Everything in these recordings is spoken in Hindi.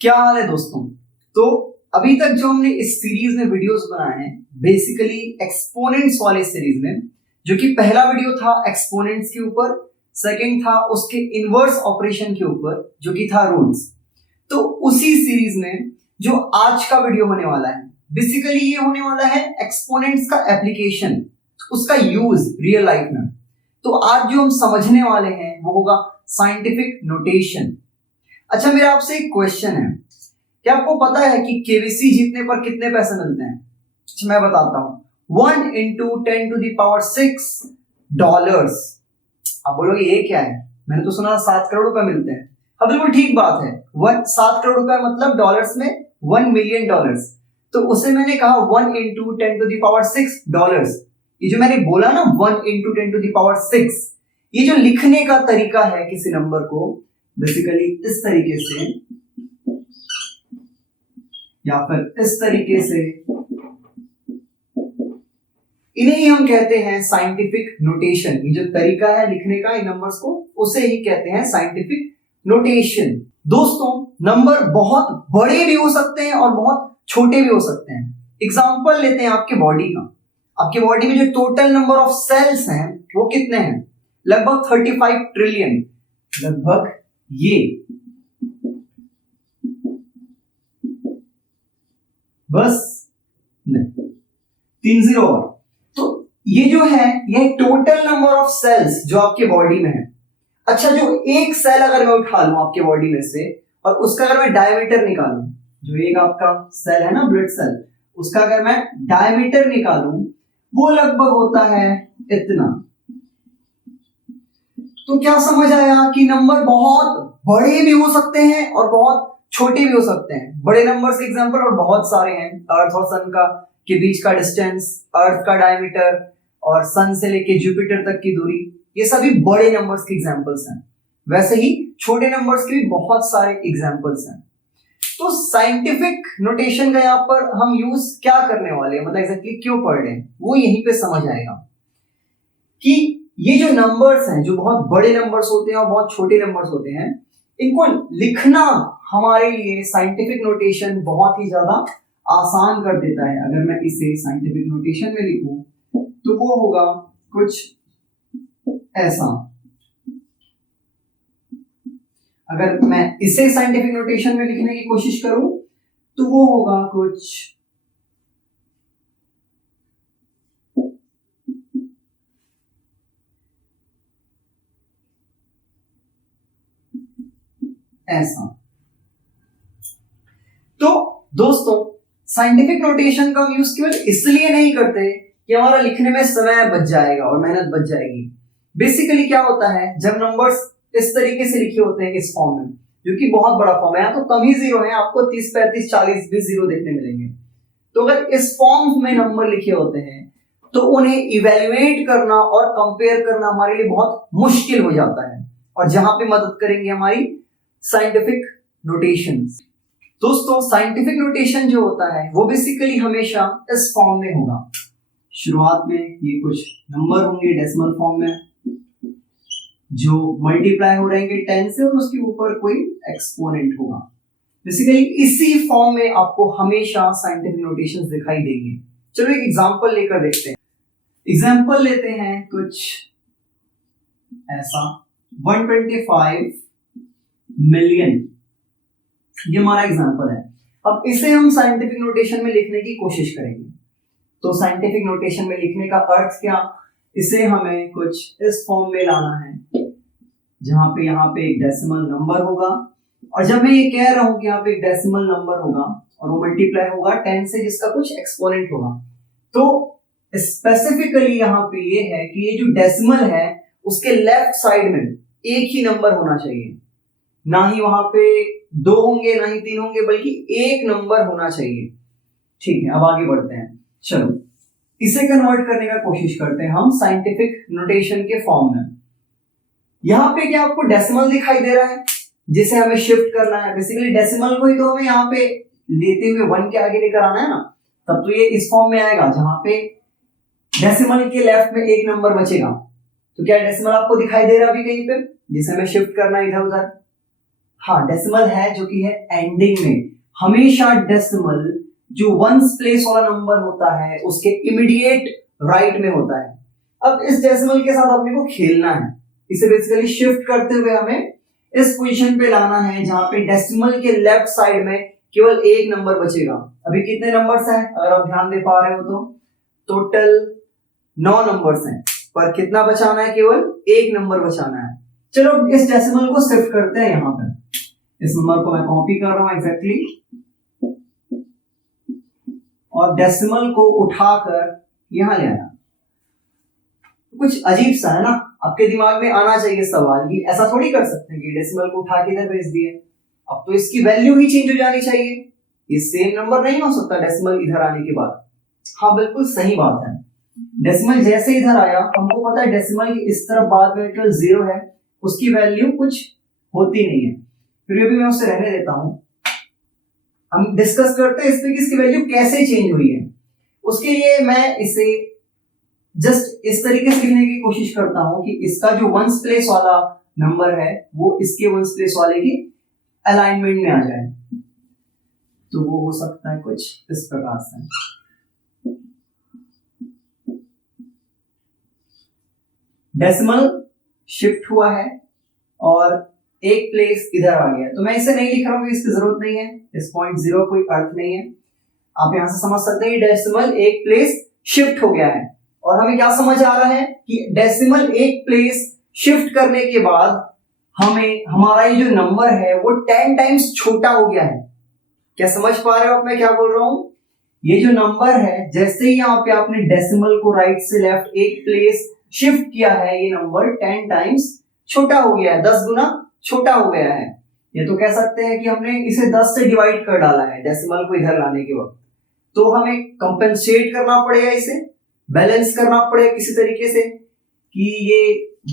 क्या हाल है दोस्तों। तो अभी तक जो हमने इस सीरीज में वीडियोस बनाए हैं बेसिकली एक्सपोनेंट्स वाले सीरीज में, जो कि पहला वीडियो था एक्सपोनेंट्स के ऊपर, सेकंड था उसके इनवर्स ऑपरेशन के ऊपर जो कि था रूट्स। तो उसी सीरीज में जो आज का वीडियो होने वाला है बेसिकली ये होने वाला है एक्सपोनेंट्स का एप्लीकेशन, उसका यूज रियल लाइफ में। तो आज जो हम समझने वाले हैं वो होगा साइंटिफिक नोटेशन। अच्छा, मेरा आपसे एक क्वेश्चन है, क्या आपको पता है कि केबीसी जीतने पर कितने पैसे मिलते हैं? अच्छा, मैं बताता हूं, 1 into 10⁻⁶ डॉलर्स। आप बोलोगे ये क्या है, मैंने तो सुना 7 करोड़ रुपए मिलते हैं। हाँ बिल्कुल ठीक बात है, 7 करोड़ रुपए मतलब डॉलर्स में 1 मिलियन डॉलर्स। तो उसे मैंने कहा 1 into 10⁻⁶ डॉलर्स। ये जो मैंने बोला ना 1 into 10⁻⁶, ये जो लिखने का तरीका है किसी नंबर को बेसिकली इस तरीके से या फिर इस तरीके से, इन्हें ही हम कहते हैं साइंटिफिक नोटेशन। ये जो तरीका है लिखने का इन नंबर्स को, उसे ही कहते हैं साइंटिफिक नोटेशन। दोस्तों, नंबर बहुत बड़े भी हो सकते हैं और बहुत छोटे भी हो सकते हैं। एग्जांपल लेते हैं आपके बॉडी का। आपके बॉडी में जो टोटल नंबर ऑफ सेल्स हैं वो कितने हैं? लगभग 35 ट्रिलियन, लगभग ये बस नहीं 30 और। तो ये जो है ये टोटल नंबर ऑफ सेल्स जो आपके बॉडी में है। अच्छा, जो एक सेल अगर मैं उठा लूं आपके बॉडी में से और उसका अगर मैं डायमीटर निकालूं, जो एक आपका सेल है ना ब्लड सेल, उसका अगर मैं डायमीटर निकालूं वो लगभग होता है इतना। तो क्या समझ आया कि नंबर बहुत बड़े भी हो सकते हैं और बहुत छोटे भी हो सकते हैं। बड़े नंबर्स के एग्जांपल और बहुत सारे हैं। अर्थ और सन का के बीच का डिस्टेंस, अर्थ का डायमीटर और सन से लेके जुपिटर तक की दूरी, ये सभी बड़े नंबर्स के एग्जांपल्स हैं। वैसे ही छोटे नंबर्स के भी बहुत सारे एग्जांपल्स हैं। तो साइंटिफिक नोटेशन का यहाँ पर हम यूज क्या करने वाले हैं, मतलब एग्जैक्टली क्यों पढ़ रहे हैं, वो यहीं पे समझ आएगा कि ये जो नंबर्स हैं, जो बहुत बड़े नंबर्स होते हैं और बहुत छोटे नंबर्स होते हैं, इनको लिखना हमारे लिए साइंटिफिक नोटेशन बहुत ही ज्यादा आसान कर देता है। अगर मैं इसे साइंटिफिक नोटेशन में लिखूं तो वो होगा कुछ ऐसा। अगर मैं इसे साइंटिफिक नोटेशन में लिखने की कोशिश करूं तो वो होगा कुछ ऐसा। तो दोस्तों, साइंटिफिक नोटेशन का हम यूज केवल इसलिए नहीं करते कि हमारा लिखने में समय बच जाएगा और मेहनत बच जाएगी। बेसिकली क्या होता है, जब नंबर्स इस तरीके से लिखे होते हैं इस फॉर्म में, जो कि बहुत बड़ा फॉर्म है, यहाँ तो कम ही जीरो है, आपको 30, 35, 40, 20 जीरो देखने मिलेंगे। तो अगर इस फॉर्म में नंबर लिखे होते हैं तो उन्हें इवेल्युएट करना और कंपेयर करना हमारे लिए बहुत मुश्किल हो जाता है, और जहां पे मदद करेंगे हमारी साइंटिफिक नोटेशंस। दोस्तों, साइंटिफिक नोटेशन जो होता है वो बेसिकली हमेशा इस फॉर्म में होगा। शुरुआत में ये कुछ नंबर होंगे डेसिमल फॉर्म में जो मल्टीप्लाई हो रहेंगे 10 से, और उसके ऊपर कोई एक्सपोनेंट होगा। बेसिकली इसी फॉर्म में आपको हमेशा साइंटिफिक नोटेशंस दिखाई देंगे। चलो एक एग्जांपल लेकर देखते हैं। एग्जांपल लेते हैं कुछ ऐसा, 125 मिलियन, ये हमारा एग्जांपल है। अब इसे हम साइंटिफिक नोटेशन में लिखने की कोशिश करेंगे। तो साइंटिफिक नोटेशन में लिखने का अर्थ क्या, इसे हमें कुछ इस फॉर्म में लाना है जहां पे यहाँ पे एक डेसिमल नंबर होगा, और जब मैं ये कह रहा हूं कि यहाँ पे एक डेसिमल नंबर होगा और वो मल्टीप्लाई होगा 10 से जिसका कुछ एक्सपोनेंट होगा, तो स्पेसिफिकली यहाँ पे ये है कि ये जो डेसिमल है उसके लेफ्ट साइड में एक ही नंबर होना चाहिए, ना ही वहां पे 2 होंगे ना ही 3 होंगे, बल्कि एक नंबर होना चाहिए। ठीक है, अब आगे बढ़ते हैं। चलो इसे कन्वर्ट करने का कोशिश करते हैं हम साइंटिफिक नोटेशन के फॉर्म में। यहाँ पे क्या आपको डेसिमल दिखाई दे रहा है जिसे हमें शिफ्ट करना है? बेसिकली डेसिमल को ही तो हमें यहाँ पे लेते हुए 1 के आगे लेकर आना है ना, तब तो ये इस फॉर्म में आएगा जहां पे डेसिमल के लेफ्ट में एक नंबर बचेगा। तो क्या डेसिमल आपको दिखाई दे रहा है अभी कहीं पे जिसे हमें शिफ्ट करना है इधर उधर? हाँ डेसिमल है जो कि है एंडिंग में। हमेशा डेसिमल जो वंस प्लेस वाला नंबर होता है उसके इमीडिएट राइट में होता है। अब इस डेसिमल के साथ अपने को खेलना है, इसे बेसिकली शिफ्ट करते हुए हमें इस पोजीशन पे लाना है जहां पे डेसिमल के लेफ्ट साइड में केवल एक नंबर बचेगा। अभी कितने नंबर्स हैं अगर आप ध्यान दे पा रहे हो तो टोटल 9 नंबर्स हैं, पर कितना बचाना है, केवल एक नंबर बचाना है। चलो इस डेसिमल को शिफ्ट करते हैं यहाँ पे। इस नंबर को मैं कॉपी कर रहा हूं एग्जैक्टली, और डेसिमल को उठाकर यहां ले आया। कुछ अजीब सा है ना, आपके दिमाग में आना चाहिए सवाल कि ऐसा थोड़ी कर सकते हैं कि डेसिमल को उठा के इधर भेज दिए, अब तो इसकी वैल्यू ही चेंज हो जानी चाहिए, ये सेम नंबर नहीं हो सकता डेसिमल इधर आने के बाद। हाँ बिल्कुल सही बात है, डेसिमल जैसे इधर आया हमको पता है डेसिमल की इस तरफ बाद में केवल 0 है, उसकी वैल्यू कुछ होती नहीं है, फिर भी मैं उसे रहने देता हूं। हम डिस्कस करते हैं इस पे कि इसकी वैल्यू कैसे चेंज हुई है। उसके लिए मैं इसे जस्ट इस तरीके से लिखने की कोशिश करता हूं कि इसका जो वंस प्लेस वाला नंबर है वो इसके वंस प्लेस वाले की अलाइनमेंट में आ जाए। तो वो हो सकता है कुछ इस प्रकार से, डेसिमल शिफ्ट हुआ है और एक प्लेस इधर आ गया, तो मैं इसे नहीं लिख रहा हूं, इसकी जरूरत नहीं है, इस पॉइंट 0 कोई अर्थ नहीं है। आप यहां से समझ सकते हैं डेसिमल एक प्लेस शिफ्ट हो गया है, और हमें क्या समझ आ रहा है कि डेसिमल एक प्लेस शिफ्ट करने के बाद हमें हमारा ये जो नंबर है वो 10 टाइम्स छोटा हो गया है। क्या समझ पा रहे हो आप मैं क्या बोल रहा हूं? ये जो नंबर है जैसे ही यहाँ पे आपने डेसिमल को राइट से लेफ्ट एक प्लेस शिफ्ट किया है, ये नंबर 10 टाइम्स छोटा हो गया है, 10 गुना छोटा हो गया है। ये तो कह सकते हैं कि हमने इसे 10 से डिवाइड कर डाला है डेसिमल को इधर लाने के वक्त। तो हमें कंपेंसेट करना पड़ेगा, इसे बैलेंस करना पड़ेगा किसी तरीके से कि ये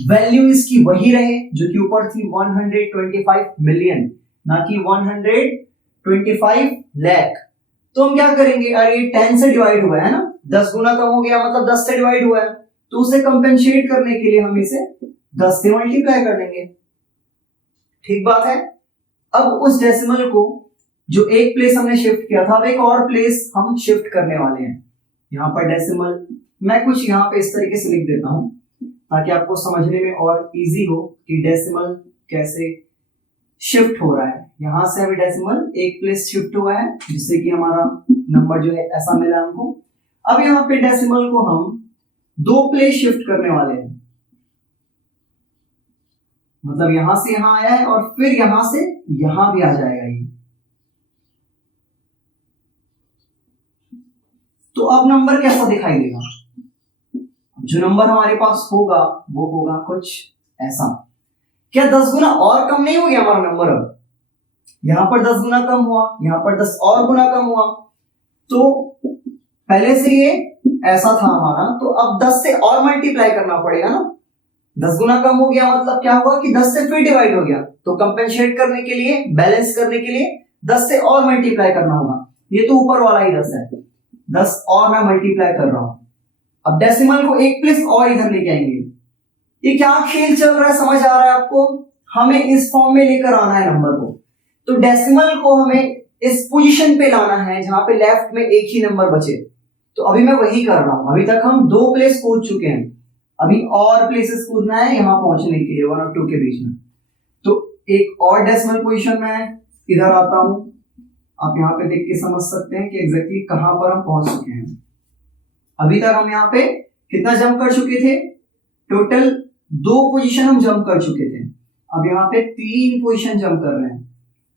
वैल्यू इसकी वही रहे जो कि ऊपर थी 125 मिलियन, ना कि 125 लाख। तो हम क्या करेंगे, अरे 10 से डिवाइड हुआ है ना, 10 गुना कम हो गया मतलब 10 से डिवाइड हुआ है, तो उसे कंपेंसेट करने के लिए हम इसे 10 से मल्टीप्लाई कर देंगे। ठीक बात है। अब उस डेसिमल को जो एक प्लेस हमने शिफ्ट किया था, अब एक और प्लेस हम शिफ्ट करने वाले हैं। यहाँ पर डेसिमल मैं कुछ यहाँ पे इस तरीके से लिख देता हूं ताकि आपको समझने में और इजी हो कि डेसिमल कैसे शिफ्ट हो रहा है। यहां से अभी डेसिमल एक प्लेस शिफ्ट हुआ है जिससे कि हमारा नंबर जो है ऐसा मिला हमको। अब यहाँ पे डेसिमल को हम 2 प्लेस शिफ्ट करने वाले हैं, मतलब यहां से यहां आया है और फिर यहां से यहां भी आ जाएगा ये। तो अब नंबर कैसा दिखाई देगा? जो नंबर हमारे पास होगा वो होगा कुछ ऐसा। क्या 10 गुना और कम नहीं हो गया हमारा नंबर? अब यहां पर 10 गुना कम हुआ, यहां पर 10 और गुना कम हुआ, तो पहले से ये ऐसा था हमारा, तो अब 10 से और मल्टीप्लाई करना पड़ेगा ना। 10 गुना कम हो गया मतलब क्या हुआ कि 10 से फिर डिवाइड हो गया, तो कंपेंसेट करने के लिए, बैलेंस करने के लिए 10 से और मल्टीप्लाई करना होगा। ये तो ऊपर वाला ही 10 है, 10 और मैं मल्टीप्लाई कर रहा हूं। अब डेसिमल को एक प्लेस और इधर लेके आएंगे। ये क्या खेल चल रहा है, समझ आ रहा है आपको? हमें इस फॉर्म में लेकर आना है नंबर को, तो डेसिमल को हमें इस पोजीशन पे लाना है जहां पे लेफ्ट में एक ही नंबर बचे। तो अभी मैं वही कर रहा हूं। अभी तक हम 2 प्लेस कूद चुके हैं, अभी और प्लेसेस कूदना है यहां पहुंचने के लिए 1 और 2 के बीच में। तो एक और डेसिमल पोजीशन में इधर आता हूं, आप यहां पे देख के समझ सकते हैं कि एग्जैक्टली कहां पर हम पहुंच चुके हैं। अभी तक हम यहाँ पे कितना जंप कर चुके थे? टोटल 2 पोजीशन हम जंप कर चुके थे, अब यहाँ पे 3 पोजीशन जंप कर रहे हैं।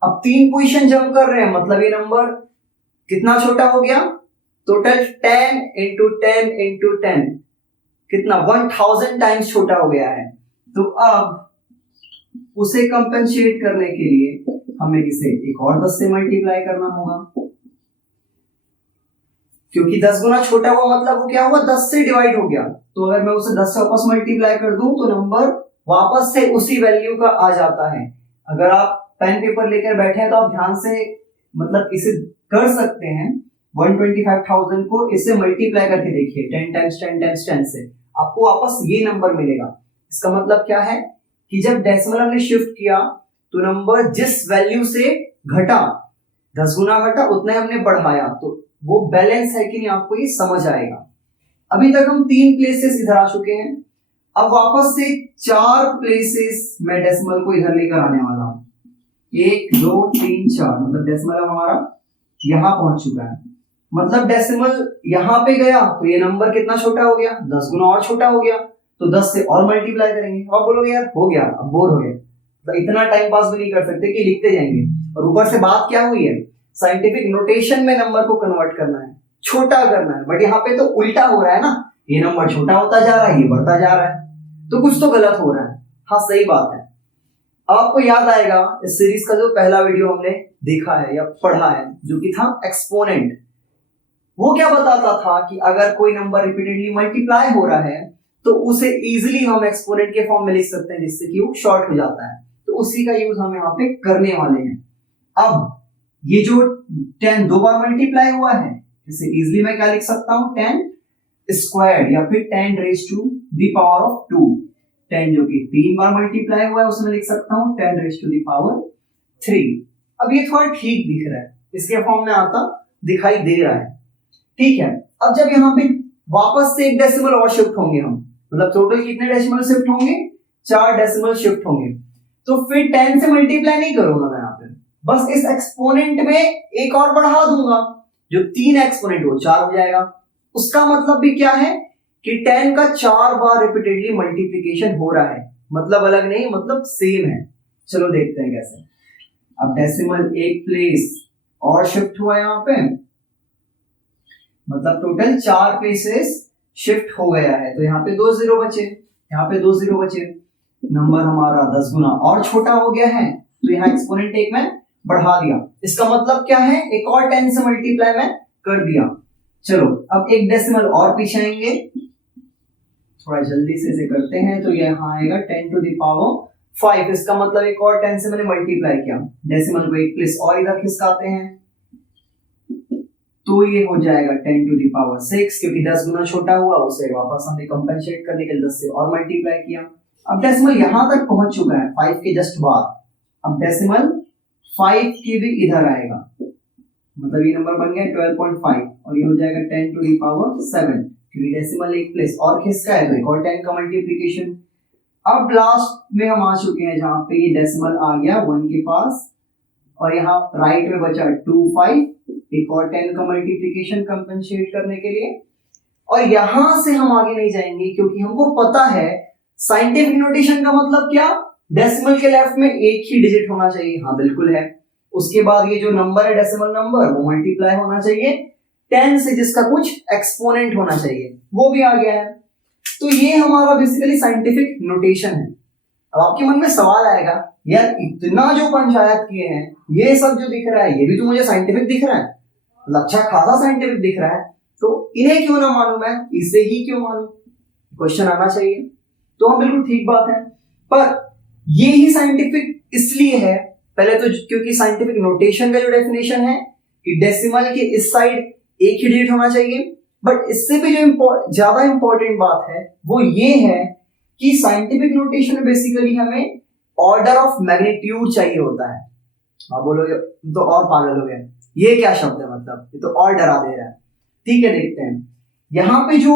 अब 3 पोजीशन जंप कर रहे हैं मतलब ये नंबर कितना छोटा हो गया? टोटल 10 इंटू 10 इंटू 10 कितना 1000 टाइम्स छोटा हो गया है। तो अब उसे कंपेंसेट करने के लिए हमें इसे एक और 10 से मल्टीप्लाई करना होगा, क्योंकि 10 गुना छोटा हुआ मतलब वो क्या हुआ, 10 से डिवाइड हो गया। तो अगर मैं उसे 10 से वापस मल्टीप्लाई कर दूं तो नंबर वापस से उसी वैल्यू का आ जाता है। अगर आप पेन पेपर लेकर बैठे हैं तो आप ध्यान से मतलब इसे कर सकते हैं। 125,000 को इससे मल्टीप्लाई करके देखिए 10 टाइम्स 10 टाइम्स 10 से, आपको वापस ये नंबर मिलेगा। इसका मतलब क्या है कि जब डेसिमल हमने शिफ्ट किया तो नंबर जिस वैल्यू से घटा 10 गुना घटा उतना ही हमने बढ़ाया, तो वो बैलेंस है कि नहीं आपको ये समझ आएगा। अभी तक हम 3 प्लेसेस इधर आ चुके हैं, अब वापस से 4 प्लेसेस मैं डेसिमल को इधर लेकर आने वाला हूं। 1 2 3 4 मतलब डेसिमल हमारा यहां पहुंच चुका है। मतलब डेसिमल यहां पे गया तो ये नंबर कितना छोटा हो गया, 10 गुना और छोटा हो गया, तो 10 से और मल्टीप्लाई करेंगे। अब बोलोगे यार हो गया, अब बोर हो गए, तो इतना टाइम पास भी नहीं कर सकते कि लिखते जाएंगे। और ऊपर से बात क्या हुई है, साइंटिफिक नोटेशन में नंबर को कन्वर्ट करना है, छोटा करना है, बट यहाँ पे तो उल्टा हो रहा है ना, ये नंबर छोटा होता जा रहा है, ये बढ़ता जा रहा है, तो कुछ तो गलत हो रहा है। हाँ सही बात है। आपको याद आएगा इस सीरीज का जो पहला वीडियो हमने देखा है या पढ़ा है, जो कि था एक्सपोनेंट, वो क्या बताता था कि अगर कोई नंबर रिपीटेडली मल्टीप्लाई हो रहा है तो उसे इजीली हम एक्सपोनेंट के फॉर्म में लिख सकते हैं, जिससे कि वो शॉर्ट हो जाता है। तो उसी का यूज हम यहाँ पे करने वाले हैं। अब ये जो 10 दो बार मल्टीप्लाई हुआ है, इसे इजीली मैं क्या लिख सकता हूं, 10 स्क्वायर्ड या फिर 10 raise to the power of 2। 10 जो कि 3 बार मल्टीप्लाई हुआ है उसमें लिख सकता हूं 10 रेज टू द पावर 3। अब ये थोड़ा ठीक दिख रहा है, इसके फॉर्म में आता दिखाई दे रहा है, ठीक है। अब जब यहाँ पे वापस से एक डेसिमल और शिफ्ट होंगे हम, मतलब टोटल कितने डेसिमल शिफ्ट होंगे, 4 डेसिमल शिफ्ट होंगे, तो फिर 10 से मल्टीप्लाई नहीं करूंगा मैं यहाँ पे, बस इस एक्सपोनेंट में एक और बढ़ा दूंगा, जो 3 एक्सपोनेंट वो 4 हो जाएगा। उसका मतलब भी क्या है कि 10 का 4 बार रिपीटेडली मल्टीप्लिकेशन हो रहा है, मतलब अलग नहीं, मतलब सेम है। चलो देखते हैं कैसे। अब डेसिमल एक प्लेस और शिफ्ट हुआ यहाँ पे, मतलब टोटल 4 प्लेसेस शिफ्ट हो गया है, तो यहाँ पे 2 जीरो बचे, यहाँ पे 2 जीरो बचे, नंबर हमारा 10 गुना और छोटा हो गया है, तो यहाँ एक्सपोनेंट एक में बढ़ा दिया। इसका मतलब क्या है, एक और 10 से मल्टीप्लाई में कर दिया। चलो अब एक डेसिमल और पीछे आएंगे, थोड़ा जल्दी से इसे करते हैं, तो यहाँ आएगा 10 टू द पावर 5। इसका मतलब एक और 10 से मैंने मल्टीप्लाई किया, डेसिमल को एक प्लेस और इधर खिसकाते हैं, तो ये हो जाएगा 10 टू द पावर 6, क्योंकि 10 गुना छोटा हुआ, उसे वापस हमने कंपेंसेट करने के लिए 10 से और मल्टीप्लाई किया। अब डेसिमल यहां तक पहुंच चुका है 5 के जस्ट बाद, अब डेसिमल 5 के भी इधर आएगा, मतलब ये नंबर बन गया 12.5 और ये हो जाएगा 10 टू द पावर 7, क्योंकि डेसिमल एक प्लेस और खिसका है, तो एक और 10 का मल्टीप्लिकेशन। अब लास्ट में हम आ चुके हैं जहां पे ये डेसिमल आ गया 1 के पास, और यहाँ राइट में बचा 2 5, एक और 10 का मल्टीप्लिकेशन कंपेंसेट करने के लिए। और यहां से हम आगे नहीं जाएंगे, क्योंकि हमको पता है साइंटिफिक नोटेशन का मतलब क्या, डेसिमल के लेफ्ट में एक ही डिजिट होना चाहिए, हाँ बिल्कुल है। उसके बाद ये जो नंबर है डेसिमल नंबर, वो मल्टीप्लाई होना चाहिए 10 से, जिसका कुछ एक्सपोनेंट होना चाहिए, वो भी आ गया है। तो ये हमारा बेसिकली साइंटिफिक नोटेशन है। अब आपके मन में सवाल आएगा, यार इतना जो पंचायत किए हैं, ये सब जो दिख रहा है, ये भी तो मुझे साइंटिफिक दिख रहा है, अच्छा खासा साइंटिफिक दिख रहा है, तो इन्हें क्यों ना मानूं मैं, इसे ही क्यों मानूं, क्वेश्चन आना चाहिए। तो हाँ बिल्कुल ठीक बात है, पर ये ही साइंटिफिक इसलिए है, पहले तो क्योंकि साइंटिफिक नोटेशन का जो डेफिनेशन है कि डेसिमल के इस साइड एक ही डिजिट होना चाहिए, बट इससे भी जो ज्यादा इंपॉर्टेंट बात है वो ये है कि साइंटिफिक नोटेशन में बेसिकली हमें ऑर्डर ऑफ मैग्नीट्यूड चाहिए होता है। आप बोलोगे तो और पागल हो गए, ये क्या शब्द है, मतलब ये तो और डरा दे रहा है। ठीक है, देखते हैं। यहाँ पे जो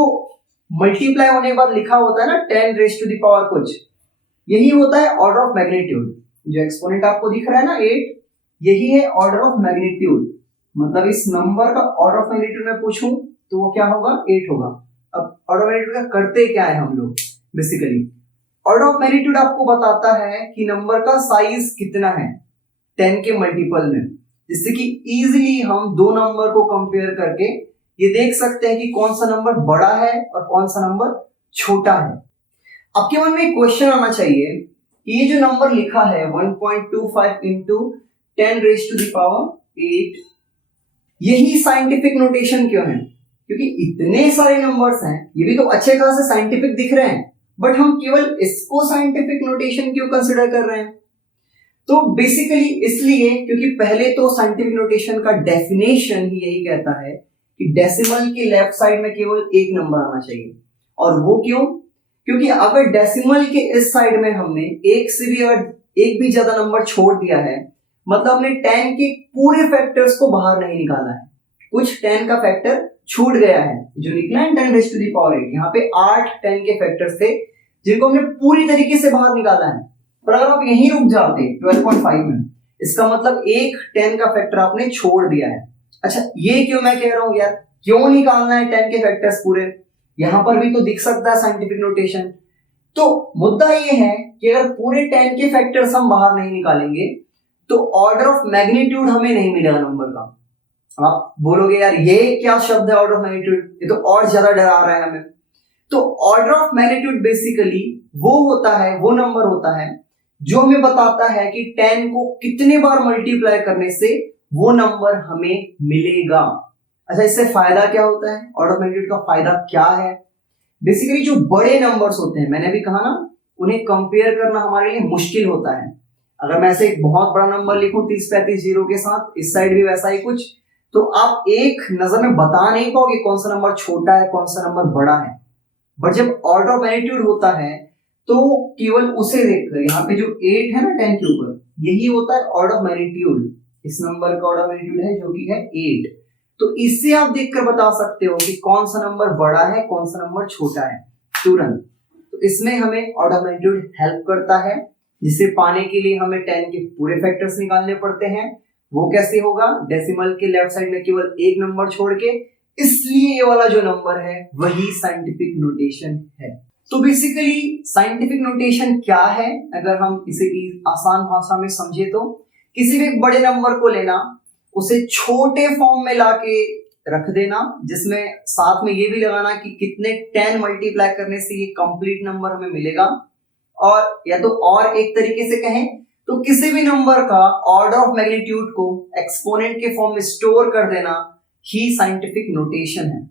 मल्टीप्लाई होने के बाद लिखा होता है ना 10 रेज टू द पावर कुछ, यही होता है ऑर्डर ऑफ मैग्नीट्यूड। जो एक्सपोनेंट आपको दिख रहा है ना 8, यही है ऑर्डर ऑफ मैग्नीट्यूड। मतलब इस नंबर का ऑर्डर ऑफ मैग्नीट्यूड में पूछूं तो वो क्या होगा, 8 होगा। अब ऑर्डर ऑफ मैग्नीट्यूड का करते क्या है हम लोग, बेसिकली ऑर्डर ऑफ मैग्नीट्यूड आपको बताता है कि नंबर का साइज कितना है 10 के मल्टीपल में, जिससे कि इजीली हम दो नंबर को कंपेयर करके ये देख सकते हैं कि कौन सा नंबर बड़ा है और कौन सा नंबर छोटा है। आपके मन में एक क्वेश्चन आना चाहिए कि ये जो नंबर लिखा है 1.25 into 10 raise to the power 8, यही साइंटिफिक नोटेशन क्यों है? क्योंकि इतने सारे नंबर्स हैं, ये भी तो अच्छे खासे साइंटिफिक दिख रहे हैं, बट हम केवल इसको साइंटिफिक नोटेशन क्यों कंसिडर कर रहे हैं? तो बेसिकली इसलिए क्योंकि पहले तो साइंटिफिक नोटेशन का डेफिनेशन ही यही कहता है कि डेसिमल के लेफ्ट साइड में केवल एक नंबर आना चाहिए। और वो क्यों? क्योंकि अगर डेसिमल के इस साइड में हमने एक से भी अगर एक भी ज्यादा नंबर छोड़ दिया है, मतलब हमने 10 के पूरे फैक्टर्स को बाहर नहीं निकाला है, कुछ 10 का फैक्टर छूट गया है, जो निकला है 10⁸ यहाँ पे 8 10 के फैक्टर्स थे जिनको हमने पूरी तरीके से बाहर निकाला है। पर अगर आप यहीं रुक जाते 12.5 में, इसका मतलब एक 10 का फैक्टर आपने छोड़ दिया है। अच्छा, ये क्यों मैं कह रहा हूं यार, क्यों निकालना है 10 के फैक्टर्स पूरे? यहां पर भी तो दिख सकता है साइंटिफिक नोटेशन। तो मुद्दा ये है कि अगर पूरे 10 के फैक्टर्स हम बाहर नहीं निकालेंगे तो ऑर्डर ऑफ मैग्नीट्यूड हमें नहीं मिलेगा नंबर का। आप बोलोगे यार ये क्या शब्द है ऑर्डर ऑफ मैग्नीट्यूड, ये तो और ज्यादा डरा रहा है हमें। तो ऑर्डर ऑफ मैग्नीट्यूड बेसिकली वो होता है, वो नंबर होता है जो हमें बताता है कि 10 को कितने बार मल्टीप्लाई करने से वो नंबर हमें मिलेगा। अच्छा, इससे फायदा क्या होता है? ऑर्डर ऑफ मैग्नीट्यूड का फायदा क्या है? बेसिकली जो बड़े नंबर्स होते हैं, मैंने भी कहा ना, उन्हें कंपेयर करना हमारे लिए मुश्किल होता है। अगर मैं ऐसे एक बहुत बड़ा नंबर लिखूं 30-35 जीरो के साथ, इस साइड भी वैसा ही कुछ, तो आप एक नजर में बता नहीं पाओगे कौन सा नंबर छोटा है कौन सा नंबर बड़ा है। बट जब ऑर्डर ऑफ मैग्नीट्यूड होता है तो केवल उसे देखकर, यहाँ पे जो 8 है ना 10 के ऊपर, यही होता है ऑर्डर ऑफ मैग्नीट्यूड। इस नंबर का ऑर्डर ऑफ मैग्नीट्यूड है जो कि है 8। तो इससे आप देखकर बता सकते हो कि कौन सा नंबर बड़ा है कौन सा नंबर छोटा है तुरंत। तो इसमें हमें ऑर्डर ऑफ मैग्नीट्यूड हेल्प करता है, जिसे पाने के लिए हमें 10 के पूरे फैक्टर्स निकालने पड़ते हैं। वो कैसे होगा? डेसिमल के लेफ्ट साइड में केवल एक नंबर छोड़ के, इसलिए ये वाला जो नंबर है वही साइंटिफिक नोटेशन है। तो बेसिकली साइंटिफिक नोटेशन क्या है, अगर हम इसे आसान भाषा में समझे तो किसी भी एक बड़े नंबर को लेना, उसे छोटे फॉर्म में लाके रख देना, जिसमें साथ में ये भी लगाना कि कितने 10 मल्टीप्लाई करने से ये कंप्लीट नंबर हमें मिलेगा। और या तो और एक तरीके से कहें तो किसी भी नंबर का ऑर्डर ऑफ मैग्नीट्यूड को एक्सपोनेंट के फॉर्म में स्टोर कर देना ही साइंटिफिक नोटेशन है।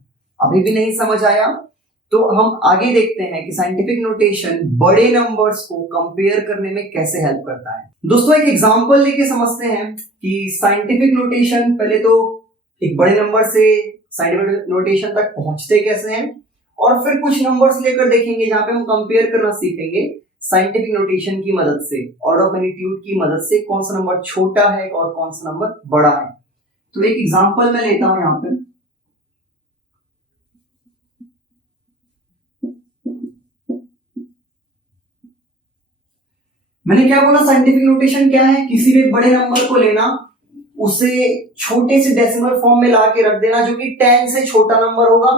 अभी भी नहीं समझ आया तो हम आगे देखते हैं कि साइंटिफिक नोटेशन बड़े नंबर्स को कंपेयर करने में कैसे हेल्प करता है। दोस्तों, एक एग्जांपल लेके समझते हैं कि साइंटिफिक नोटेशन, पहले तो एक बड़े नंबर से साइंटिफिक नोटेशन तक पहुंचते कैसे हैं, और फिर कुछ नंबर्स लेकर देखेंगे जहां पे हम कंपेयर करना सीखेंगे साइंटिफिक नोटेशन की मदद से, ऑर्डर ऑफ मैग्नीट्यूड की मदद से, कौन सा नंबर छोटा है और कौन सा नंबर बड़ा है। तो एक एग्जांपल मैं लेता हूं यहां पे। मैंने क्या बोला? साइंटिफिक नोटेशन क्या है? किसी भी बड़े नंबर को लेना, उसे छोटे से डेसिमल फॉर्म में लाके रख देना जो कि 10 से छोटा नंबर होगा,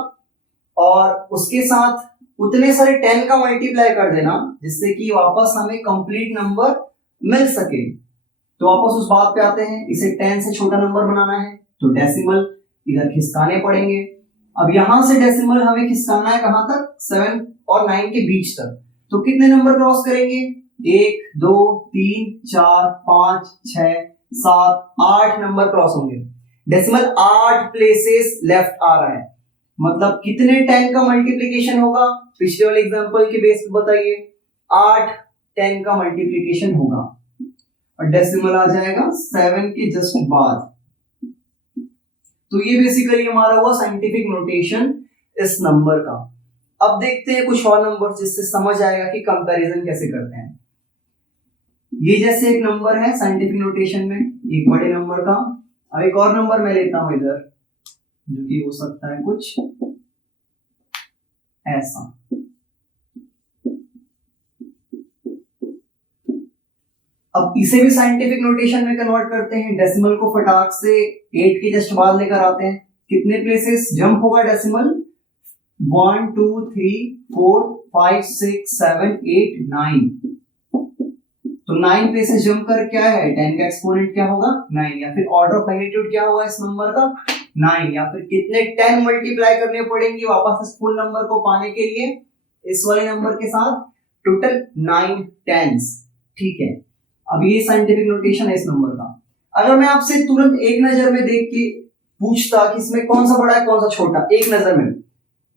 और उसके साथ उतने सारे 10 का मल्टीप्लाई कर देना जिससे कि वापस हमें कंप्लीट नंबर मिल सके। तो वापस उस बात पे आते हैं, इसे 10 से छोटा नंबर बनाना है तो डेसिमल इधर खिसकाने पड़ेंगे। अब यहां से डेसिमल हमें खिसकाना है कहां तक? 7 और 9 के बीच तक। तो कितने नंबर क्रॉस करेंगे? 1 2 3 4 5 6 7 8 नंबर क्रॉस होंगे। डेसिमल 8 प्लेसेस लेफ्ट आ रहा है, मतलब कितने 10 का मल्टीप्लिकेशन होगा? पिछले वाले एग्जांपल के बेस पे बताइए। 8 10 का मल्टीप्लिकेशन होगा और डेसिमल आ जाएगा 7 के जस्ट बाद। तो ये बेसिकली हमारा हुआ साइंटिफिक नोटेशन इस नंबर का। अब देखते हैं कुछ और नंबर जिससे समझ आएगा कि कंपैरिजन कैसे करते हैं। ये जैसे एक नंबर है साइंटिफिक नोटेशन में, एक बड़े नंबर का। अब एक और नंबर मैं लेता हूं इधर, जो कि हो सकता है कुछ ऐसा। अब इसे भी साइंटिफिक नोटेशन में कन्वर्ट करते हैं। डेसिमल को फटाक से 8 के जस्ट बाद लेकर आते हैं। कितने प्लेसेस जंप होगा डेसिमल? 1 2 3 4 5 6 7 8 9। तो 9 प्लेसेस जंप कर क्या है? 10 का एक्सपोनेंट क्या होगा? 9। या फिर ऑर्डर ऑफ मैग्नीट्यूड क्या होगा इस नंबर का? 9। या फिर कितने 10 मल्टीप्लाई करने पड़ेंगे वापस इस फुल नंबर को पाने के लिए? इस वाले नंबर के साथ टोटल 9 10s। ठीक है, अब ये साइंटिफिक नोटेशन है इस नंबर का। अगर मैं आपसे तुरंत एक नजर में देख के पूछता कि इसमें कौन सा बड़ा है कौन सा छोटा, एक नजर में,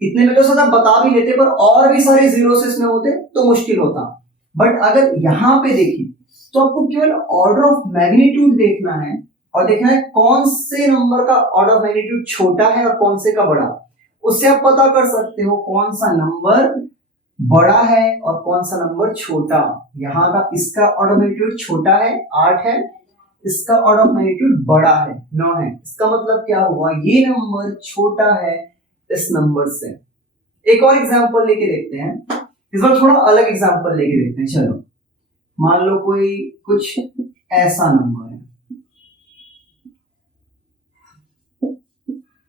इतने में तो सदा बता भी लेते, पर और भी सारे जीरो से इसमें होते तो मुश्किल होता। बट अगर यहां पे देखिए तो आपको केवल ऑर्डर ऑफ मैग्नीट्यूड देखना है और देखना है कौन से नंबर का ऑर्डर ऑफ मैग्नीट्यूड छोटा है और कौन से का बड़ा। उससे आप पता कर सकते हो कौन सा नंबर बड़ा है और कौन सा नंबर छोटा। यहाँ का इसका ऑर्डर ऑफ मैग्नीट्यूड छोटा है 8 है, इसका ऑर्डर ऑफ मैग्नीट्यूड बड़ा है 9 है। इसका मतलब क्या हुआ, ये नंबर छोटा है इस नंबर से। एक और एग्जांपल लेके देखते हैं, इस बार थोड़ा अलग एग्जांपल लेके देखते हैं। चलो मान लो कोई कुछ ऐसा नंबर है,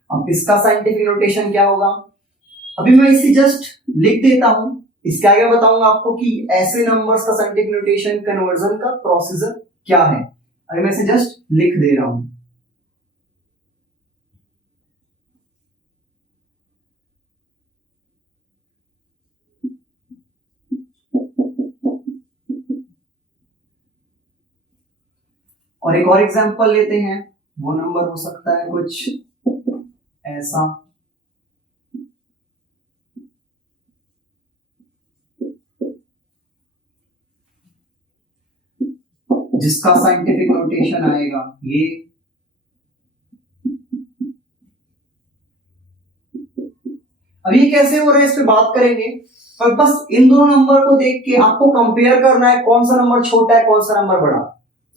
अब इसका साइंटिफिक नोटेशन क्या होगा। अभी मैं इसे जस्ट लिख देता हूं, इसके आगे बताऊंगा आपको कि ऐसे नंबर्स का साइंटिफिक नोटेशन कन्वर्जन का प्रोसीजर क्या है। अभी मैं इसे जस्ट लिख दे रहा हूं। और एक और एग्जांपल लेते हैं, वो नंबर हो सकता है कुछ ऐसा। जिसका साइंटिफिक नोटेशन आएगा ये। अब ये कैसे हो रहा है इस पे बात करेंगे, पर बस इन दोनों नंबर को देख के आपको कंपेयर करना है कौन सा नंबर छोटा है कौन सा नंबर बड़ा।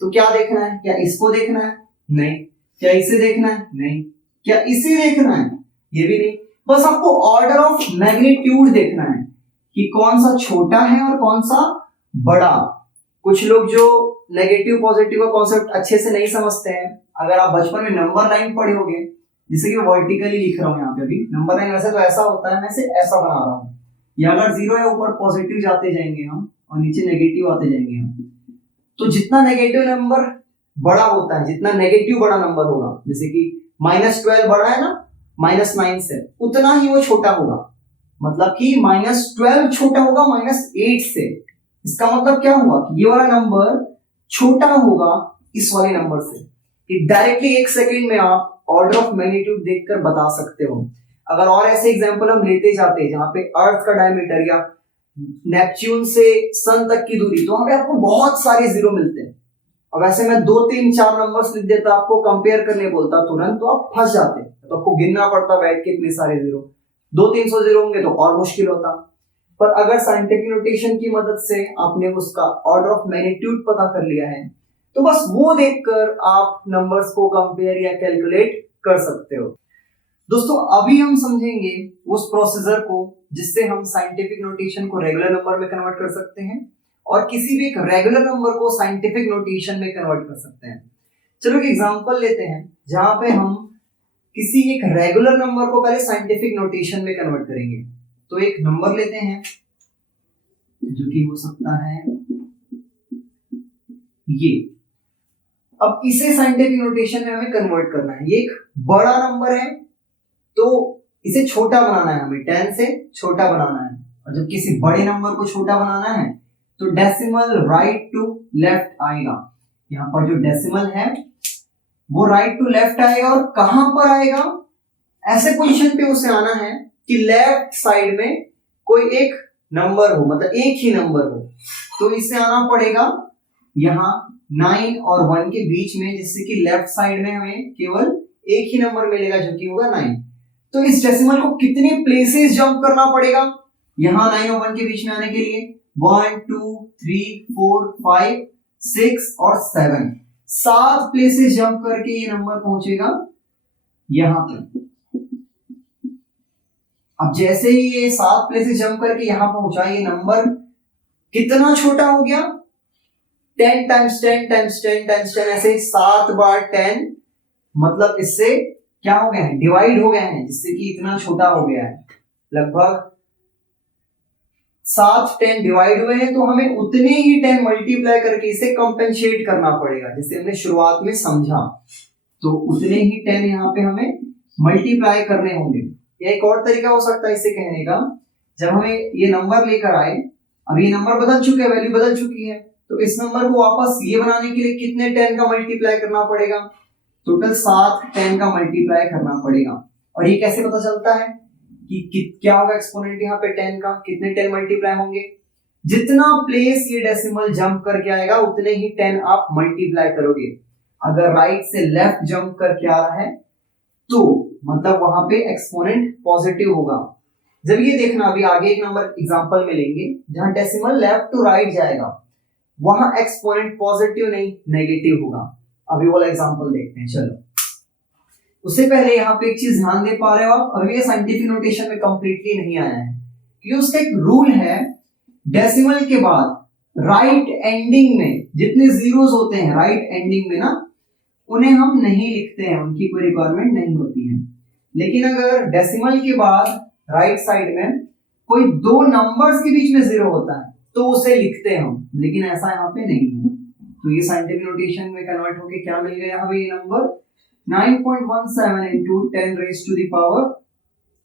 तो क्या देखना है, क्या इसको देखना है, नहीं। क्या इसे देखना है, नहीं। क्या इसे देखना है, ये भी नहीं। बस आपको ऑर्डर ऑफ मैग्नीट्यूड देखना है कि कौन सा छोटा है और कौन सा बड़ा। कुछ लोग जो नेगेटिव पॉजिटिव का कॉन्सेप्ट अच्छे से नहीं समझते हैं, अगर आप बचपन में नंबर लाइन पढ़े होंगे, जैसे कि वर्टिकली लिख रहा हूं यहाँ पे, अभी नंबर लाइन वैसे तो ऐसा होता है, मैं इसे ऐसा बना रहा हूँ। या अगर जीरो है ऊपर पॉजिटिव जाते जाएंगे हम और नीचे नेगेटिव आते जाएंगे हम। तो जितना नेगेटिव नंबर बड़ा होता है, जितना नेगेटिव बड़ा नंबर होगा, जैसे कि -12 बड़ा है ना -9 से, उतना ही वो छोटा होगा। मतलब कि -12 छोटा होगा -8 से। इसका मतलब क्या हुआ कि ये वाला नंबर छोटा होगा इस वाले नंबर से। कि डायरेक्टली 1 सेकेंड में आप ऑर्डर ऑफ मैग्नीट्यूड देखकर बता सकते हो। अगर और ऐसे एग्जांपल हम लेते जाते हैं जहां पे अर्थ का डायमीटर या नेपच्यून से सन तक की दूरी, तो वहां पे आपको बहुत सारे जीरो मिलते हैं। और वैसे मैं 2 3 4 नंबर्स लिख देता, आपको कंपेयर करने बोलता तुरंत, तो आप फंस जाते। तो आपको गिनना पड़ता बैठ के इतने सारे जीरो, 200-300 जीरो होंगे तो और मुश्किल होता। पर अगर साइंटिफिक नोटेशन की मदद से आपने उसका ऑर्डर ऑफ मैग्नीट्यूड पता कर लिया है, तो बस वो देखकर आप नंबर्स को कंपेयर या कैलकुलेट कर सकते हो। दोस्तों अभी हम समझेंगे उस प्रोसीजर को जिससे हम साइंटिफिक नोटेशन को रेगुलर नंबर में कन्वर्ट कर सकते हैं और किसी भी एक रेगुलर नंबर को साइंटिफिक नोटेशन में कन्वर्ट कर सकते हैं। चलो एक एग्जांपल लेते हैं जहां पे हम किसी एक रेगुलर नंबर को पहले साइंटिफिक नोटेशन में कन्वर्ट करेंगे। तो एक नंबर लेते हैं जो कि हो सकता है ये। अब इसे साइंटिफिक नोटेशन में हमें कन्वर्ट करना है। ये एक बड़ा नंबर है तो इसे छोटा बनाना है, हमें 10 से छोटा बनाना है। और जब किसी बड़े नंबर को छोटा बनाना है तो डेसिमल राइट टू लेफ्ट आएगा। यहाँ पर जो डेसिमल है वो राइट टू लेफ्ट आएगा। और कहां पर आएगा, ऐसे पोजीशन पे उसे आना है कि लेफ्ट साइड में कोई एक नंबर हो, मतलब एक ही नंबर हो। तो इसे आना पड़ेगा यहाँ 9 और 1 के बीच में, जिससे कि लेफ्ट साइड में हमें केवल एक ही नंबर मिलेगा जो कि होगा 9। तो इस डेसिमल को कितने प्लेसेस जंप करना पड़ेगा यहां 9 और 1 के बीच में आने के लिए? 1 2 3 4 5 6 और 7, 7 प्लेसेस जंप करके ये नंबर पहुंचेगा यहां पर। अब जैसे ही ये 7 प्लेसेस जंप करके यहां पहुंचा, ये नंबर कितना छोटा हो गया? 10 टाइम्स 10 टाइम्स 10 टाइम्स 10, ऐसे 7 बार 10, मतलब इससे क्या हो गया है, डिवाइड हो गया है, जिससे कि इतना छोटा हो गया है। लगभग 7 10 डिवाइड हुए हैं, तो हमें उतने ही 10 मल्टीप्लाई करके इसे कंपेंसेट करना पड़ेगा, जैसे हमने शुरुआत में समझा। तो उतने ही 10 यहाँ पे हमें मल्टीप्लाई करने होंगे। या एक और तरीका हो सकता है इसे कहने का, जब हमें ये नंबर लेकर आए, अब ये नंबर बदल चुके हैं, वैल्यू बदल चुकी है, तो इस नंबर को वापस ये बनाने के लिए कितने 10 का मल्टीप्लाई करना पड़ेगा? टोटल 7 10 का मल्टीप्लाई करना पड़ेगा। और ये कैसे पता चलता है कि क्या होगा एक्सपोनेंट यहाँ पे 10 का, कितने 10 मल्टीप्लाई होंगे? जितना प्लेस ये डेसिमल जंप करके आएगा उतने ही 10 आप मल्टीप्लाई करोगे। अगर राइट से लेफ्ट जंप करके आ रहा है तो मतलब वहां पे एक्सपोनेंट पॉजिटिव होगा। जब ये देखना, अभी आगे एक नंबर एग्जांपल में लेंगे जहां डेसिमल लेफ्ट टू राइट जाएगा, वहां एक्सपोनेंट पॉजिटिव नहीं नेगेटिव होगा। अभी वाला एग्जांपल देखते हैं। चलो, उससे पहले यहाँ पे एक चीज ध्यान दे पा रहे हो आप, अभी ये साइंटिफिक नोटेशन में कंप्लीटली नहीं आया है, क्योंकि उसका एक रूल है, डेसिमल के बाद राइट एंडिंग में जितने जीरोस होते हैं राइट एंडिंग में ना, उन्हें हम नहीं लिखते हैं, उनकी कोई रिक्वायरमेंट नहीं होती है। लेकिन अगर डेसिमल के बाद राइट साइड में कोई दो नंबर्स के बीच में जीरो होता है तो उसे लिखते हैं हम, लेकिन ऐसा यहाँ पे नहीं है। तो ये साइंटिफिक नोटेशन में कन्वर्ट होके क्या मिल गया हमें, ये number 9.17 into 10 raised to the power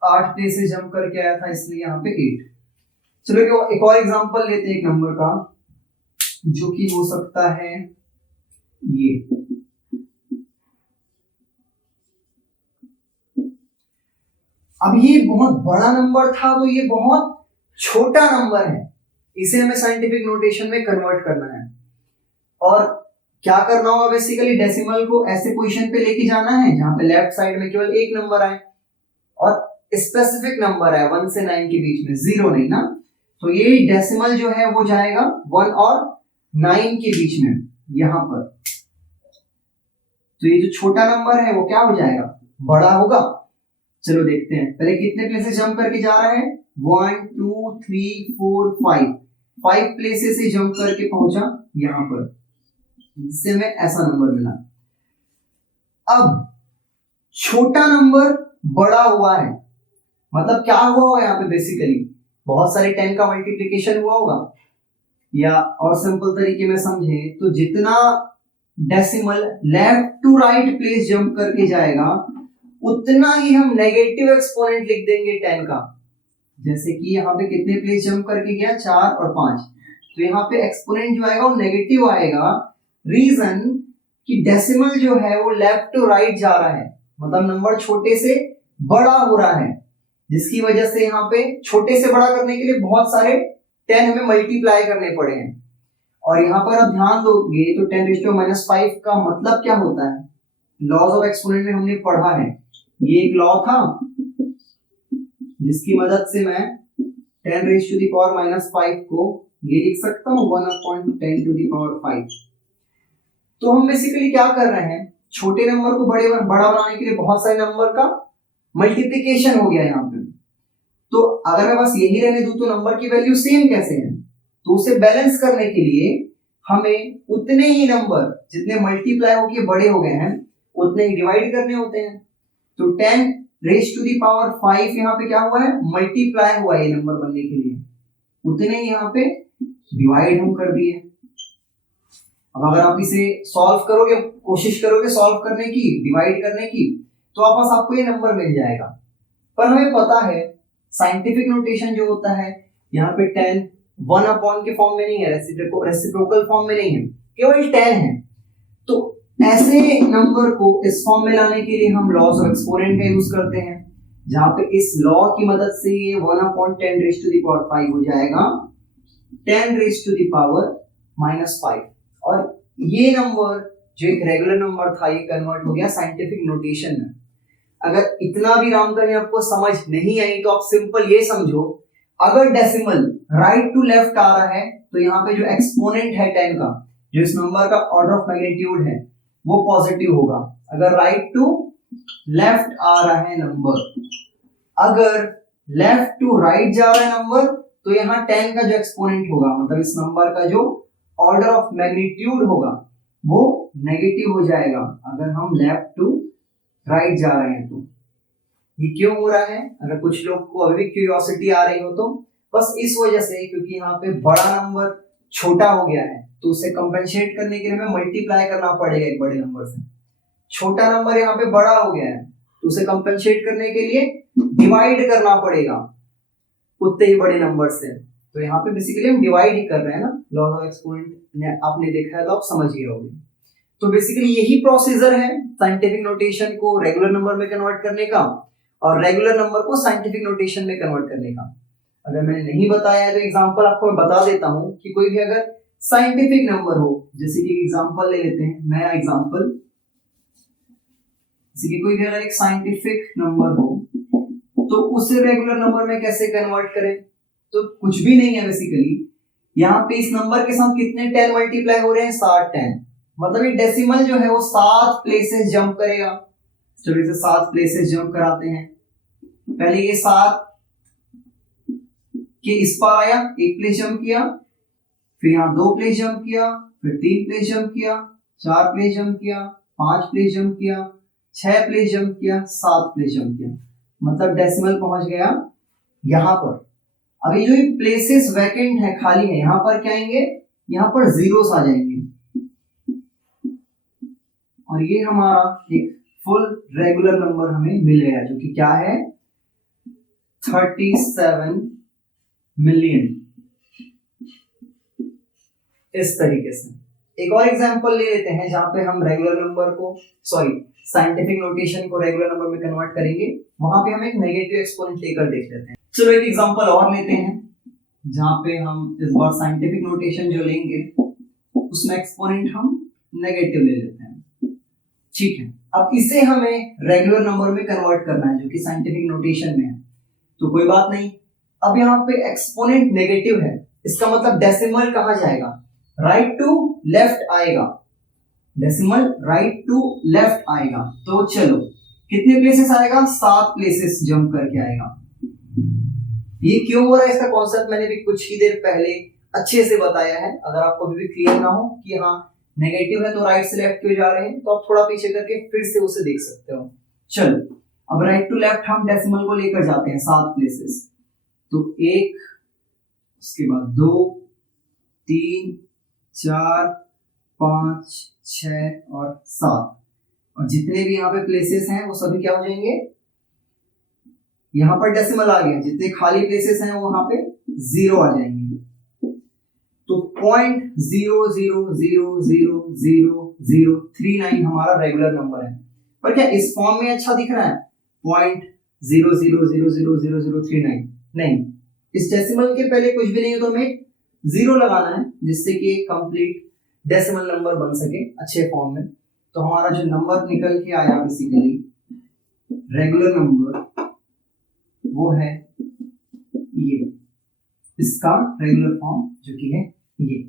8 place से जंप करके आया था, इसलिए यहाँ पे 8। चलो एक और एग्जांपल लेते हैं एक नंबर का, जो कि हो सकता है ये। अब ये बहुत बड़ा नंबर था, तो ये बहुत छोटा नंबर है, इसे हमें साइंटिफिक नोटेशन में कन्वर्ट करना है। और क्या करना होगा, बेसिकली डेसिमल को ऐसे पोजीशन पे लेके जाना है जहां पे लेफ्ट साइड में केवल एक नंबर आए और स्पेसिफिक नंबर है 1 से 9 के बीच में, जीरो नहीं ना। तो ये डेसिमल जो है वो जाएगा 1 और 9 के बीच में यहां पर। तो ये जो छोटा नंबर है वो क्या हो जाएगा, बड़ा होगा। चलो देखते हैं, पहले कितने प्लेसेस जंप करके जा रहा है, 1 2 3 4 5 प्लेसेस से जंप करके पहुंचा यहां पर, जिससे हमें ऐसा नंबर मिला। अब छोटा नंबर बड़ा हुआ है, मतलब क्या हुआ होगा यहाँ पे, बेसिकली बहुत सारे 10 का मल्टीप्लिकेशन हुआ होगा, या और सिंपल तरीके में समझे तो जितना decimal left to right place jump करके जाएगा उतना ही हम नेगेटिव एक्सपोनेंट लिख देंगे 10 का। जैसे कि यहाँ पे कितने प्लेस जंप करके गया, 4 और 5, तो यहाँ पे एक्सपोनेंट जो आएगा वो नेगेटिव आएगा। रीजन कि डेसिमल जो है वो लेफ्ट टू राइट जा रहा है, मतलब नंबर छोटे से बड़ा हो रहा है, जिसकी वजह से यहाँ पे छोटे से बड़ा करने के लिए बहुत सारे 10 हमें मल्टीप्लाई करने पड़े हैं। और यहाँ पर आप ध्यान दोगे तो 10⁻⁻5 का मतलब क्या होता है, लॉज ऑफ एक्सपोनेंट में हमने पढ़ा है, ये एक लॉ था जिसकी मदद से मैं 10⁻⁻5 को ये लिख सकता हूँ 1/10⁵। तो हम बेसिकली क्या कर रहे हैं, छोटे नंबर को बड़ा बनाने के लिए बहुत सारे नंबर का मल्टीप्लिकेशन हो गया यहाँ पे। तो अगर मैं बस यही रहने दूं तो नंबर की वैल्यू सेम कैसे है, तो उसे बैलेंस करने के लिए हमें उतने ही नंबर जितने मल्टीप्लाई होके बड़े हो गए हैं उतने ही डिवाइड करने होते हैं। तो 10⁻5 यहाँ पे क्या हुआ है, मल्टीप्लाई हुआ ये नंबर बनने के लिए, उतने ही यहाँ पे डिवाइड हम कर दिए। अब अगर आप इसे सॉल्व करोगे, कोशिश करोगे सॉल्व करने की, डिवाइड करने की, तो आपको ये नंबर मिल जाएगा। पर हमें पता है साइंटिफिक नोटेशन जो होता है यहाँ पे 10 1 के फॉर्म में नहीं है, रेसिप्रोकल फॉर्म में नहीं है, केवल 10 है। तो ऐसे नंबर को इस फॉर्म में लाने के लिए हम लॉज ऑफ एक्सपोनेंट का यूज करते हैं, जहां पे इस लॉ की मदद से ये 1/10⁵5 हो जाएगा 10⁻⁻5। और ये नंबर जो एक रेगुलर नंबर था ये कन्वर्ट हो गया साइंटिफिक नोटेशन में। अगर इतना भी रामकर आपको समझ नहीं आई तो आप सिंपल ये समझो, अगर डेसिमल राइट टू लेफ्ट आ रहा है तो यहाँ पे जो एक्सपोनेंट है 10 का, जो इस नंबर का ऑर्डर ऑफ मैग्नीट्यूड है वो पॉजिटिव होगा। अगर राइट टू लेफ्ट आ रहा है नंबर, अगर लेफ्ट टू राइट जा रहा है नंबर, तो यहाँ 10 का जो एक्सपोनेंट होगा, मतलब इस नंबर का जो ऑर्डर ऑफ मैग्नीट्यूड होगा वो नेगेटिव हो जाएगा अगर हम लेफ्ट टू राइट जा रहे हैं। तो ये क्यों हो रहा है, अगर कुछ लोग को अभी भी क्यूरियोसिटी आ रही हो तो बस इस वजह से, क्योंकि यहाँ पे बड़ा नंबर छोटा हो गया है, तो उसे कंपेंसेट करने के लिए हमें मल्टीप्लाई करना पड़ेगा एक बड़े नंबर से। छोटा नंबर यहाँ पे बड़ा हो गया है तो उसे कंपेंसेट करने के लिए डिवाइड करना पड़ेगा उतने ही बड़े नंबर से। तो यहाँ पे बेसिकली हम डिवाइड ही कर रहे हैं ना, लॉज ऑफ एक्सपोनेंट आपने देखा है तो आप समझ गए होंगे। तो बेसिकली यही प्रोसीजर है साइंटिफिक नोटेशन को रेगुलर नंबर में कन्वर्ट करने का और रेगुलर नंबर को साइंटिफिक नोटेशन में कन्वर्ट करने का। अगर मैंने नहीं बताया है तो एग्जांपल आपको मैं बता देता हूं कि कोई भी अगर साइंटिफिक नंबर हो, जैसे कि एग्जांपल ले लेते हैं, नया एग्जांपल, जैसे कि कोई भी अगर एक साइंटिफिक नंबर हो तो उसे रेगुलर नंबर में कैसे कन्वर्ट करें? तो कुछ भी नहीं है बेसिकली, यहाँ पे इस नंबर के साथ कितने 10 मल्टीप्लाई हो रहे हैं? 7 10, मतलब ये डेसिमल जो है वो 7 प्लेसेस जंप करेगा। चलो इसे 7 प्लेसेस जंप कराते हैं। पहले ये 7 के इस पार आया, एक प्लेस जंप किया, फिर यहाँ 2 प्लेस जंप किया, फिर 3 प्लेस जंप किया, 4 प्लेस जंप किया, 5 प्लेस जंप किया, 6 प्लेस जंप किया, 7 प्लेस जंप किया, मतलब डेसिमल पहुंच गया यहां पर। अभी जो ये प्लेसेस वैकेंट है, खाली है, यहां पर क्या आएंगे? यहां पर जीरोस आ जाएंगे और ये हमारा एक फुल रेगुलर नंबर हमें मिल गया, जो कि क्या है? 37 मिलियन। इस तरीके से एक और एग्जांपल ले लेते हैं जहां पे हम रेगुलर नंबर को साइंटिफिक नोटेशन को रेगुलर नंबर में कन्वर्ट करेंगे। वहां पे हम एक नेगेटिव एक्सपोनेंट लेकर देख लेते हैं। चलो एक एग्जांपल और लेते हैं जहां पे हम इस बार साइंटिफिक नोटेशन जो लेंगे उसमें एक्सपोनेंट हम नेगेटिव ले लेते हैं। ठीक है, अब इसे हमें रेगुलर नंबर में कन्वर्ट करना है जो कि साइंटिफिक नोटेशन में है। तो कोई बात नहीं, अब यहाँ पे एक्सपोनेंट नेगेटिव है, इसका मतलब डेसिमल कहां जाएगा? राइट टू लेफ्ट आएगा, डेसिमल राइट टू लेफ्ट आएगा। तो चलो कितने प्लेसेस आएगा? 7 प्लेसेस जंप करके आएगा। ये क्यों हो रहा है इसका कॉन्सेप्ट मैंने भी कुछ ही देर पहले अच्छे से बताया है। अगर आपको अभी भी क्लियर ना हो कि हाँ नेगेटिव है तो राइट से लेफ्ट क्यों जा रहे हैं, तो आप थोड़ा पीछे करके फिर से उसे देख सकते हो। चलो अब राइट टू लेफ्ट हम डेसिमल को लेकर जाते हैं 7 प्लेसेस। तो 1, उसके बाद 2, 3, 4, 5, 6 और 7, और जितने भी यहाँ पे प्लेसेस हैं वो सभी क्या हो जाएंगे? यहाँ पर डेसिमल आ गया, जितने खाली प्लेसेस हैं वहां पे 0 आ जाएंगे। तो 0.00000039 हमारा रेगुलर नंबर है। पर क्या इस फॉर्म में अच्छा दिख रहा है? 0.00000039 नहीं, इस डेसिमल के पहले कुछ भी नहीं है तो हमें 0 लगाना है जिससे कि एक कंप्लीट डेसिमल नंबर बन सके अच्छे फॉर्म में। तो हमारा जो नंबर निकल के आया बेसिकली रेगुलर नंबर वो है ये, इसका रेगुलर फॉर्म जो कि है ये।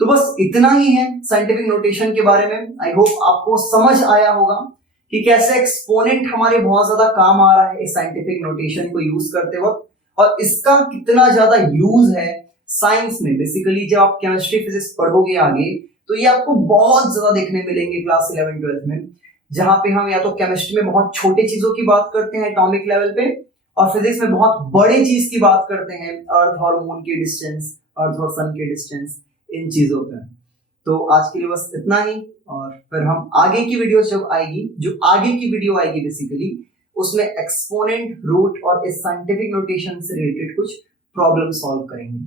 तो बस इतना ही है साइंटिफिक नोटेशन के बारे में। आई होप आपको समझ आया होगा कि कैसे एक्सपोनेंट हमारे बहुत ज्यादा काम आ रहा है इस साइंटिफिक नोटेशन को यूज करते वक्त, और इसका कितना ज्यादा यूज है साइंस में। बेसिकली जब आप केमिस्ट्री फिजिक्स पढ़ोगे आगे तो ये आपको बहुत ज्यादा देखने मिलेंगे क्लास 11-12 में, जहां पे हम या तो केमिस्ट्री में बहुत छोटे चीजों की बात करते हैं एटॉमिक लेवल पे, और फिजिक्स में बहुत बड़े चीज की बात करते हैं, अर्थ और मून की डिस्टेंस, अर्थ और सन की डिस्टेंस, इन चीजों पर। तो आज के लिए बस इतना ही, और फिर हम आगे की वीडियो जब आएगी, जो आगे की वीडियो आएगी बेसिकली उसमें एक्सपोनेंट, रूट और इस साइंटिफिक नोटेशन से रिलेटेड कुछ प्रॉब्लम सॉल्व करेंगे।